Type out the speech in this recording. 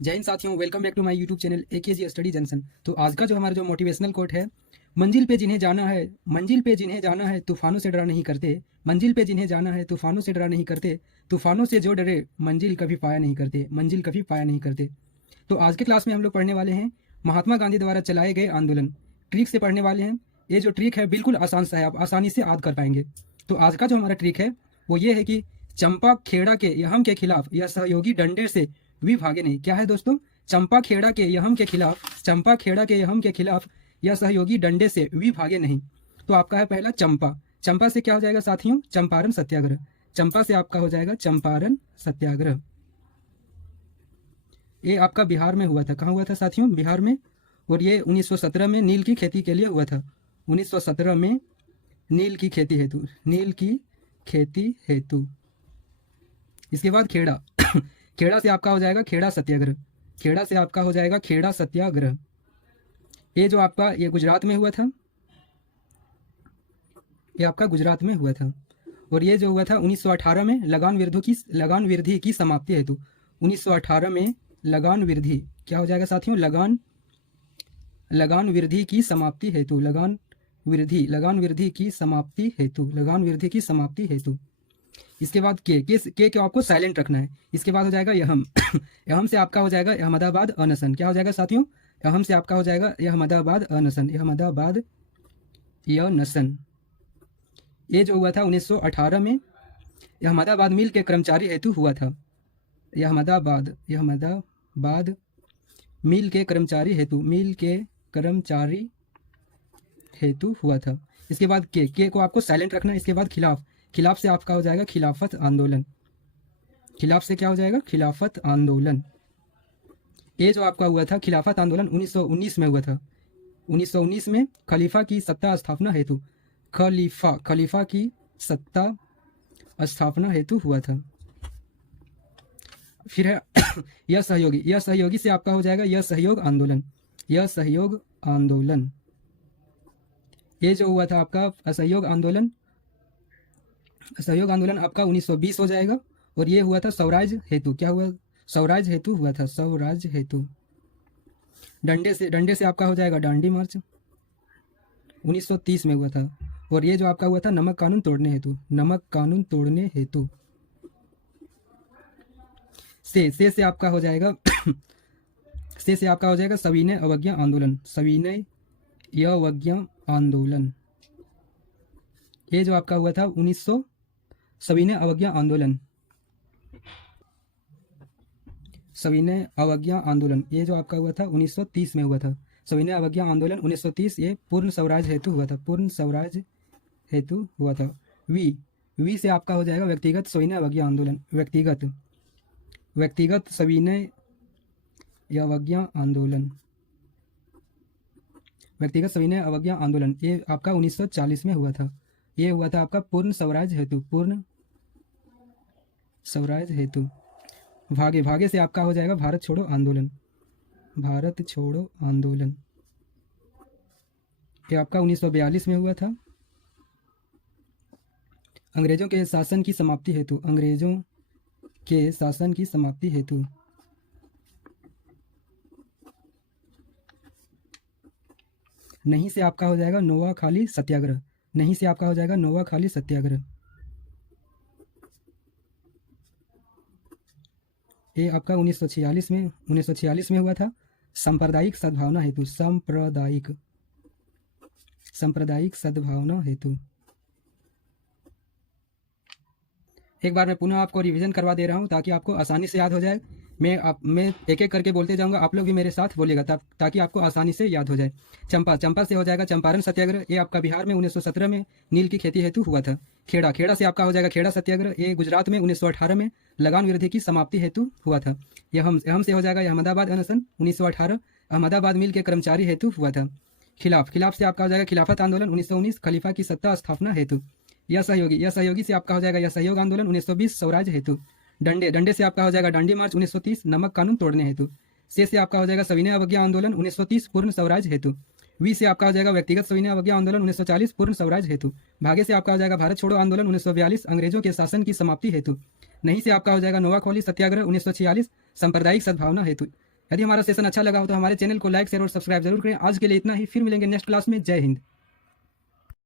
जय हिंद साथियों, welcome back to my YouTube channel AKG study junction. तो आज का जो हमारा जो मोटिवेशनल कोट है, मंजिल पे जिन्हें जाना है, मंजिल पे जिन्हें जाना है तूफानों से डरा नहीं करते, मंजिल पे जिन्हें जाना है तूफानों से डरा नहीं करते, तूफानों से जो डरे मंजिल कभी पाया नहीं करते, मंजिल कभी पाया नहीं करते। तो आज के क्लास में हम लोग पढ़ने वाले हैं महात्मा गांधी द्वारा चलाए गए आंदोलन। ट्रिक से पढ़ने वाले हैं। ये जो ट्रिक है बिल्कुल आसान सा है, आप आसानी से याद कर पाएंगे। तो आज का जो हमारा ट्रिक है वो ये है कि चंपा खेड़ा के यहम के खिलाफ यह सहयोगी डंडे से भी भागे नहीं। क्या है दोस्तों? चंपा खेड़ा के यहम के खिलाफ, चंपा खेड़ा के यहम के खिलाफ यह सहयोगी डंडे से भी भागे नहीं। तो आपका है पहला चंपा। चंपा से क्या हो जाएगा साथियों? चंपारण सत्याग्रह। चंपा से आपका हो जाएगा चंपारण सत्याग्रह। ये आपका बिहार में हुआ था। कहाँ हुआ था साथियों? बिहार में। और ये 1917 में नील की खेती के लिए हुआ था। 1917 में नील की खेती हेतु, नील की खेती हेतु। इसके बाद खेड़ा। खेड़ा से आपका हो जाएगा खेड़ा सत्याग्रह। खेड़ा से आपका हो जाएगा खेड़ा सत्याग्रह। ये जो आपका ये गुजरात में हुआ था, ये आपका गुजरात में हुआ था। और ये जो हुआ था 1918 में लगान वृद्धि की समाप्ति हेतु। 1918 में लगान वृद्धि क्या हो जाएगा साथियों? लगान वृद्धि की समाप्ति हेतु, लगान वृद्धि की समाप्ति हेतु, लगान वृद्धि की समाप्ति हेतु। इसके बाद के को आपको साइलेंट रखना है। इसके बाद हो जाएगा यहम। यहम से आपका हो जाएगा अहमदाबाद अनशन। क्या हो जाएगा साथियों? यहम से आपका हो जाएगा अहमदाबाद अनशन, अहमदाबाद अनशन। ये जो हुआ था 1918 में अहमदाबाद मिल के कर्मचारी हेतु हुआ था। अहमदाबाद मिल के कर्मचारी हेतु हुआ था। इसके बाद के को आपको साइलेंट रखना है। इसके बाद खिलाफ से आपका हो जाएगा खिलाफत आंदोलन। खिलाफ से क्या हो जाएगा? खिलाफत आंदोलन। ये जो आपका हुआ था खिलाफत आंदोलन 1919 में हुआ था। 1919 में खलीफा की सत्ता स्थापना हेतु, खलीफा की सत्ता स्थापना हेतु हुआ था। फिर है यह सहयोगी से आपका हो जाएगा यह सहयोग आंदोलन, यह सहयोग आंदोलन। ये जो हुआ था आपका असहयोग आंदोलन आपका 1920 हो जाएगा। और ये हुआ था स्वराज हेतु। क्या हुआ? स्वराज हेतु हुआ था, स्वराज हेतु। डंडे से आपका हो जाएगा डांडी मार्च, 1930 में हुआ था। और ये जो आपका हुआ था नमक कानून तोड़ने हेतु। से आपका हो जाएगा से आपका हो जाएगा सविनय अवज्ञा आंदोलन, सविनय अवज्ञा आंदोलन। ये जो आपका हुआ था सविनय अवज्ञा आंदोलन, सविनय अवज्ञा आंदोलन। ये जो आपका हुआ था 1930 में हुआ था। सविनय अवज्ञा आंदोलन 1930। ये पूर्ण स्वराज हेतु हुआ था, पूर्ण स्वराज हेतु हुआ था। वी से आपका हो जाएगा व्यक्तिगत सविनय अवज्ञा आंदोलन, व्यक्तिगत सविनय अवज्ञा आंदोलन, व्यक्तिगत सविनय अवज्ञा आंदोलन। ये आपका 1940 में हुआ था। ये हुआ था आपका पूर्ण स्वराज हेतु, पूर्ण स्वराज हेतु। भागे से आपका हो जाएगा भारत छोड़ो आंदोलन, भारत छोड़ो आंदोलन। ये आपका 1942 में हुआ था। अंग्रेजों के शासन की समाप्ति हेतु, अंग्रेजों के शासन की समाप्ति हेतु। नहीं से आपका हो जाएगा नोआखाली सत्याग्रह, नहीं से आपका हो जाएगा नोआखाली सत्याग्रह। ये आपका 1946 में हुआ था। सांप्रदायिक सद्भावना हेतु, सांप्रदायिक सद्भावना हेतु। एक बार मैं पुनः आपको रिवीजन करवा दे रहा हूँ ताकि आपको आसानी से याद हो जाए। मैं एक एक करके बोलते जाऊंगा, आप लोग भी मेरे साथ बोलेगा ताकि आपको आसानी से याद हो जाए। चंपा से हो जाएगा चंपारण सत्याग्रह। ये आपका बिहार में 1917 में नील की खेती हेतु हुआ था। खेड़ा से आपका हो जाएगा खेड़ा सत्याग्रह। ये गुजरात में 1918 में लगान वृद्धि की समाप्ति हेतु हुआ था। यह से हो जाएगा अहमदाबाद अनशन, 1918 अहमदाबाद मिल के कर्मचारी हेतु हुआ था। खिलाफ से आपका हो जाएगा खिलाफत आंदोलन 1919 खलीफा की सत्ता स्थापना हेतु। यह सहयोगी से आपका हो जाएगा यह सहयोग आंदोलन 1920 स्वराज हेतु। डंडे से आपका हो जाएगा डांडी मार्च 1930 नमक कानून तोड़ने हेतु। से आपका हो जाएगा सविनय अवज्ञा आंदोलन 1930 पूर्ण स्वराज हेतु। वी से आपका हो जाएगा व्यक्तिगत सविनय अवज्ञा आंदोलन 1940 पूर्ण स्वराज हेतु। भागे से आपका हो जाएगा भारत छोड़ो आंदोलन 1942 अंग्रेजों के शासन की समाप्ति हेतु। नहीं से आपका हो जाएगा नोआखाली सत्याग्रह 1946 सांप्रदायिक सद्भावना हेतु। यदि हमारा सेशन अच्छा लगा हो तो हमारे चैनल को लाइक शेयर और सब्सक्राइब जरूर करें। आज के लिए इतना ही, फिर मिलेंगे नेक्स्ट क्लास में। जय हिंद।